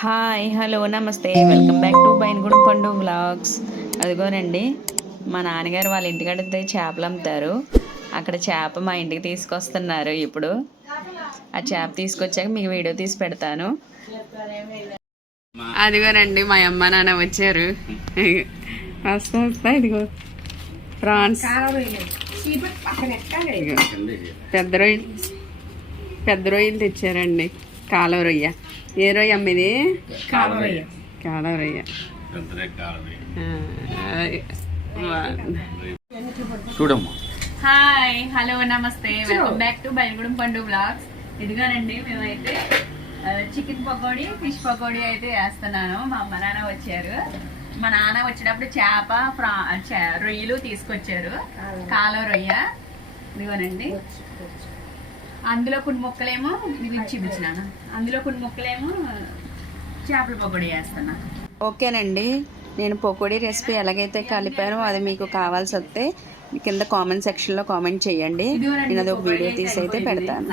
Hi hello నమస్తే. Welcome back to Bainagudem Pandu vlogs. అదిగోనండి మా నాన్నగారు వాళ్ళ ఇంటికాడ చేపలు అమ్ముతారు. అక్కడ చేప మా ఇంటికి తీసుకొస్తున్నారు ఇప్పుడు. ఆ చేప తీసుకొచ్చాక మీకు వీడియో తీసి పెడతాను. అదిగోనండి మా అమ్మ నాన్న వచ్చారు. వస్తా వస్తా ఇదిగో. ప్రాన్స్ ఇదిగో. పెద్ద రొయ్యలు. పెద్ద రొయ్యలు తెచ్చారండి. కాలువ రొయ్య ఏ రొయ్య అమ్మ ఇది? కాలువ రొయ్య చూడమ్మా. హాయ్ హలో నమస్తే. Welcome back to Bayalugudem Pandu blogs ఇదిగోనండి మేమైతే చికెన్ పకోడీ ఫిష్ పకోడీ అయితే వేస్తున్నాను మా అమ్మ నాన్న వచ్చారు. మా నాన్న వచ్చినప్పుడు చేప ఫ్రా చే- రొయ్యలు తీసుకొచ్చారు. కాలువ రొయ్య ఇదిగోనండి. అందులో కొన్ని ముక్కలేమో ఇవి చూపించినాను. అందులో కొన్ని ముక్కలేమో చేపల పకోడీ వేస్తున్నా ఓకేనండి. నేను పకోడీ రెసిపీ ఎలాగైతే కలిపానో అది మీకు కావాల్సి వస్తే కింద కామెంట్ సెక్షన్లో కామెంట్ చేయండి. నేను అది ఒక వీడియో తీసి అయితే పెడతాను.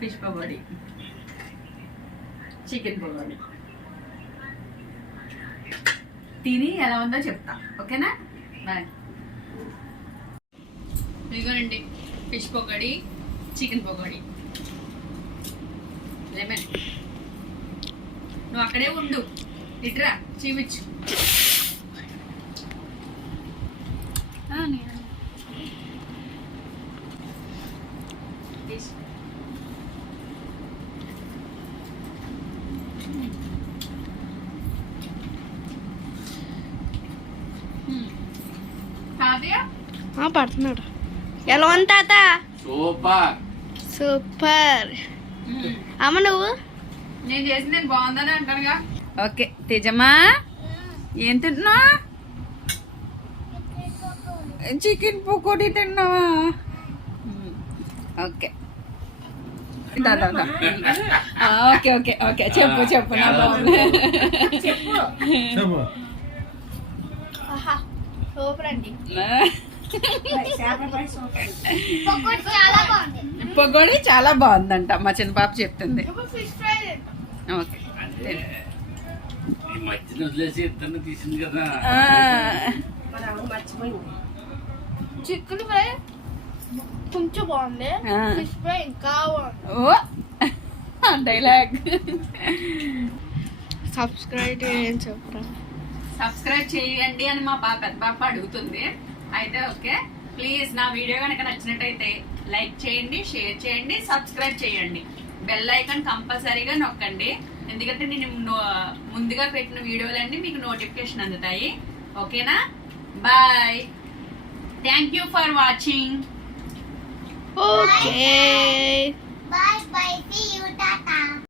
ఫిష్ పకోడీ. చికెన్ పకోడీ తిని ఎలా ఉందో చెప్తా ఓకేనా? బాయ్. ఇదిగోనండి fish pakodi chicken pakodi. Lemon. నువ్వు అక్కడే ఉండు ఇట్రా చూపించు ఆ, నేను- తీసి. హ్మ్. కావ్య పడుతున్నాడు. ఎలా ఉంది తాత? సూపర్. సూపర్. అమ్మ నువ్వు? నేను చేసింది నేను బాగుందని అంటానుగా. ఓకే తేజమ్మా? ఏం తింటున్నా చికెన్ పకోడీ. తిన్నావా? ఓకే. ఓకే ఓకే ఓకే చెప్పు చెప్పు నా బాగుంది అండి చాలా బాగుంది పకోడీ చాలా బాగుందంట మా చిన్న పాప చెప్తుంది ఓకే ఫ్రై కొంచెం బాగుంది. ఫిష్ ఫ్రై ఇంకా బాగుంది. డైలాగ్ సబ్స్క్రైబ్ చేయని చెప్పరా సబ్స్క్రైబ్ చేయండి అని మా పాప పెద్ద పాప అడుగుతుంది. అయితే ఓకే. ప్లీజ్ నా వీడియో కనుక నచ్చినట్టయితే లైక్ చేయండి షేర్ చేయండి సబ్స్క్రైబ్ చేయండి. బెల్ ఐకాన్ కంపల్సరీగా నొక్కండి. ఎందుకంటే నేను నో- ముందుగా పెట్టిన వీడియోలన్నీ మీకు నోటిఫికేషన్ అందుతాయి. ఓకేనా? Bye thank you for watching okay bye bye see you Tata